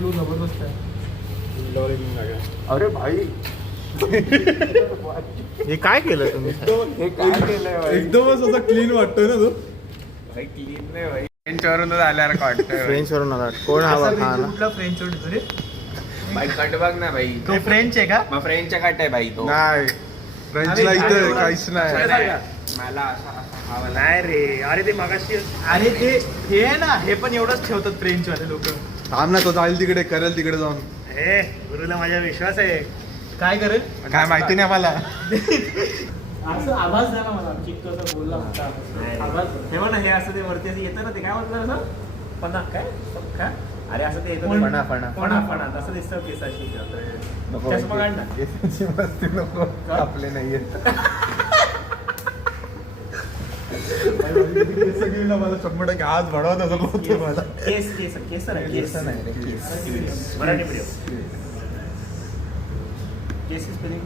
Blue जबरदस्त आहे. अरे भाई हे काय केलं तुम्ही? हे काय केलंय एकदमच असं क्लीन वाटतोय ना तो. भाई क्लीन नाही भाई. फ्रेंच वरूनच आल्यावर वाटतोय. फ्रेंच वरून आला. कोण हवा खायला? कुठला फ्रेंच वरून रे? भाई कट बघ ना भाई. तो फ्रेंच आहे का? मग फ्रेंचच्या कट आहे भाई तो. नाही फ्रेंचला इथं काहीच नाही. मला असा नाही रे, अरे ते मगाशी अरे ते हे आहे ना, हे पण एवढंच ठेवतात फ्रेंच वाले लोक. थांब ना, तो जाईल तिकडे, करेल तिकडे जाऊन. हे गुरुला माझा विश्वास आहे. काय करेल काय माहिती नाही मला. असं आवाज द्या ना मला. चिक्क असं बोलला होता आवाज. हे म्हणा, हे असं ते वरती असं येतं ना, ते काय म्हटलं असं पणा काय काय अरे असं ते येतं पणा, पणा. पणा पणा तसं दिसतं केसाची. चष्मा काढ ना. केसाची मस्ती नको, आपले नाहीये. केस घेऊन ना मला 100% आज भडवत असं होतं मला. केस केस केस नाही केस नाही रे, केस मराठी मीडियम. केस स्पेलिंग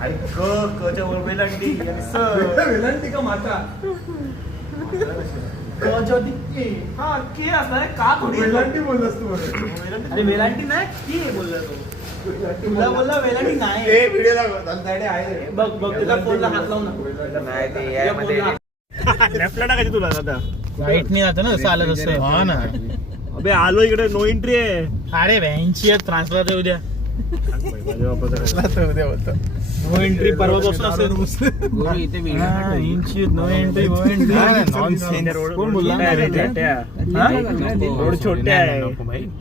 आणि कच्या वर वेलांटी आणि स वेलांटी का माता? कच्या के हा के असणार आहे का थोडी वेलांटी बोललास तू मला. अरे वेलांटी नाही की बोलला तो. तुला बोलला वेलांटी नाही. ए व्हिडिओ आहे. बघ बघ तुला फोनला हात लावू ना. नाही ते AI मध्ये लेफ्टला टाकायची तुला आता. राईटनी जातं ना जसं आलं तसं. हा ना. अबे आलो इकडे, नो एंट्री आहे. अरे 82 ट्रान्सफर देऊ द्या. माझ्या बापाचं उद्या होतं. नो एंट्री परवापासून असेल. गुरु इथे video no entry no entry. कोण बोलला? रोड छोटे आहे.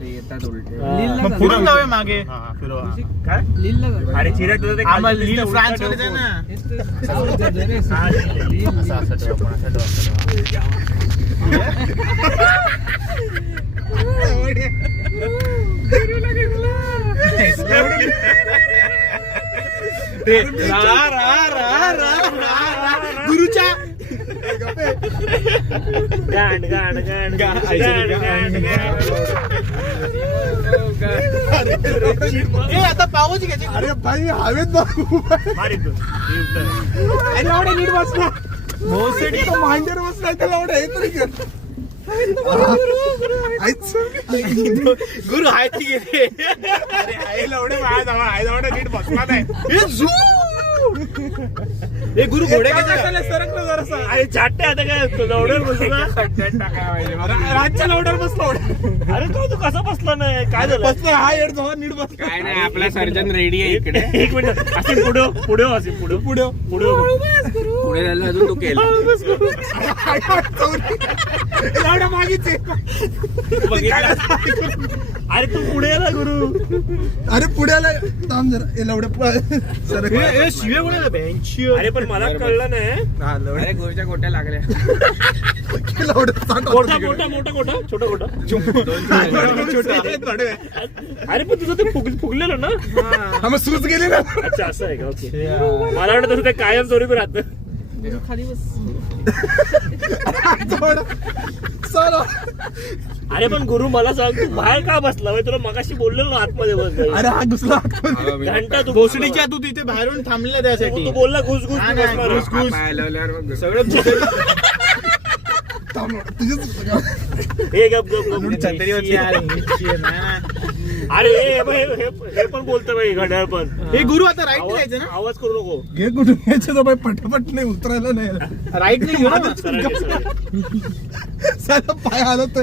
येतात उलटे. मग फिरून जाऊया मागे. काय अरे चिऱ्या तुझं ते आम्हाला लील फ्रान्स मध्ये द्या ना. गुरुच्या गांड गांड गांड गांड आता पावच घ्यायची. अरे भाई हवेत बघू. मारी तू नीट बसला. मांडीवर बसलाय त्याला एवढं हे तरी कर. गुरु आहेत की घेते. नीट बसला नाही. हे गुरु घोडे सरकलं जरासा. अरे चाट्टे आता काय लवडर बसला. रातच्या लवडर बसलो. अरे तू कसा बसला नाही? काय झालं? बसलो हा येड जावा नीट बस. काय नाही, आपला सर्जन रेडी आहे इकडे. एक मिनिट असे पुढे पुढे असे पुढे पुढे पुढे पुढे झालं अजून तू केलं. एवढ्या मागीच आहे. अरे तू पुढे ये ना गुरु. अरे पुढ्याला थांब जरा. एवढ्या शिवे कोणाला बेंच. अरे पण मला कळलं नाही. अरे गुरुच्या गोट्या लागल्या. मोठा मोठा मोठा कोटा छोटा कोटा. अरे पण तुझं ते फुगलेलं ना. मग सूज गेली ना. अच्छा असं आहे का? ओके. मला वाटतं तसं ते कायम स्वरूपी राहतं. खाली बस. अरे पण गुरु मला सांग, तू बाहेर का बसला? तुला मगाशी बोललेलो ना आतमध्ये बस. अरे हा घुसला. घंटा तू भोसडीच्या तू तिथे बाहेरून थांबलेला त्यासाठी. तू बोलला घुस घुस सगळं हे गप गप गप. अरे हे पण बोलतो भाई घड्याळ पण. हे गुरु आता राईट जायचं ना. आवाज करू नको. घे कुठून घ्यायचं बाई. पटापट नाही उतरायला नाही. राईट नाही घेऊ ना. साधा पाय हलत.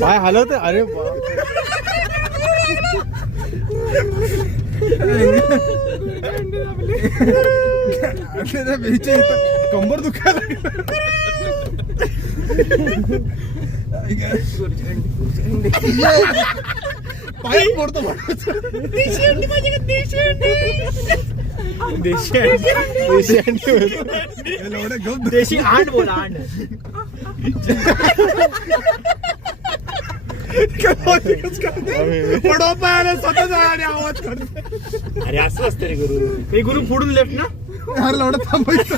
काय हलत? अरे कंबर दुखायला पाय पडतो. देशी आंड बोला आंड. पडो पायाला स्वतः आवाज करतो. अरे असं असतं रे गुरु. हे गुरु फोडून लेफ्ट ना. यार एवढं थांबायचं.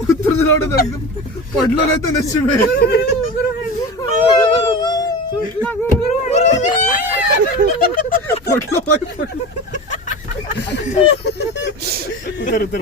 उतरून एवढं पडलो नाही तर नशीब आहे. पडलो पाय पडलो. उतर उतर